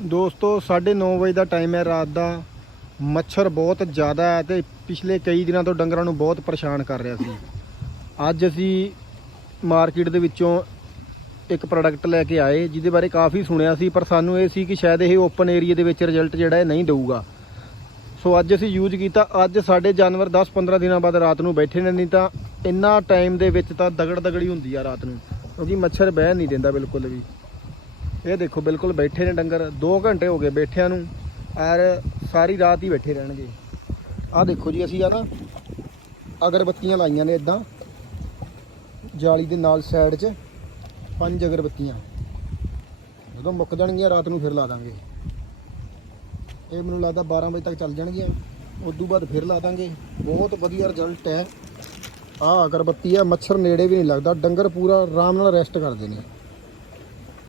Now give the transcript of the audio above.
ਦੋਸਤੋ 9:30 ਵਜੇ ਦਾ ਟਾਈਮ ਹੈ, ਰਾਤ ਦਾ। ਮੱਛਰ ਬਹੁਤ ਜ਼ਿਆਦਾ ਹੈ ਤੇ ਪਿਛਲੇ ਕਈ ਦਿਨਾਂ ਤੋਂ ਡੰਗਰਾਂ ਨੂੰ ਬਹੁਤ ਪਰੇਸ਼ਾਨ ਕਰ ਰਿਹਾ ਸੀ। ਅੱਜ ਅਸੀਂ ਮਾਰਕੀਟ ਦੇ ਵਿੱਚੋਂ ਇੱਕ ਪ੍ਰੋਡਕਟ ਲੈ ਕੇ ਆਏ, ਜਿਹਦੇ ਬਾਰੇ ਕਾਫੀ ਸੁਣਿਆ ਸੀ, ਪਰ ਸਾਨੂੰ ਇਹ ਸੀ ਕਿ ਸ਼ਾਇਦ ਇਹ ਓਪਨ ਏਰੀਆ ਦੇ ਵਿੱਚ ਰਿਜ਼ਲਟ ਜਿਹੜਾ ਹੈ ਨਹੀਂ ਦੇਊਗਾ। ਸੋ ਅੱਜ ਅਸੀਂ ਯੂਜ਼ ਕੀਤਾ, ਅੱਜ ਸਾਡੇ ਜਾਨਵਰ 10-15 ਦਿਨਾਂ ਬਾਅਦ ਰਾਤ ਨੂੰ ਬੈਠੇ ਨੇ, ਨਹੀਂ ਤਾਂ ਇੰਨਾ ਟਾਈਮ ਦੇ ਵਿੱਚ ਤਾਂ ਦਗੜ ਦਗੜੀ ਹੁੰਦੀ ਆ ਰਾਤ ਨੂੰ, ਕਿਉਂਕਿ ਮੱਛਰ ਬਹਿ ਨਹੀਂ ਦਿੰਦਾ ਬਿਲਕੁਲ ਵੀ। ਇਹ ਦੇਖੋ, ਬਿਲਕੁਲ ਬੈਠੇ ਨੇ ਡੰਗਰ। 2 ਘੰਟੇ ਹੋ ਗਏ ਬੈਠਿਆਂ ਨੂੰ, ਔਰ ਸਾਰੀ ਰਾਤ ਹੀ ਬੈਠੇ ਰਹਿਣਗੇ। ਆਹ ਦੇਖੋ ਜੀ, ਅਸੀਂ ਆ ਨਾ ਅਗਰਬੱਤੀਆਂ ਲਾਈਆਂ ਨੇ ਇਦਾਂ, ਜਾਲੀ ਦੇ ਨਾਲ ਸਾਈਡ 'ਚ, ਪੰਜ ਅਗਰਬੱਤੀਆਂ। ਜਦੋਂ ਮੁੱਕ ਜਾਣਗੀਆਂ, ਰਾਤ ਨੂੰ ਫਿਰ ਲਾ ਦਾਂਗੇ। ਇਹ ਮੈਨੂੰ ਲੱਗਦਾ 12 ਵਜੇ ਤੱਕ ਚੱਲ ਜਾਣਗੀਆਂ। ਉਸ ਤੋਂ ਬਾਅਦ ਫਿਰ ਲਾ ਦਾਂਗੇ। ਬਹੁਤ ਵਧੀਆ ਰਿਜ਼ਲਟ ਹੈ। ਆਹ ਅਗਰਬੱਤੀ ਆ, ਮੱਛਰ ਨੇੜੇ ਵੀ ਨਹੀਂ ਲੱਗਦਾ। ਡੰਗਰ ਪੂਰਾ ਆਰਾਮ ਨਾਲ ਰੈਸਟ ਕਰਦੇ ਨੇ।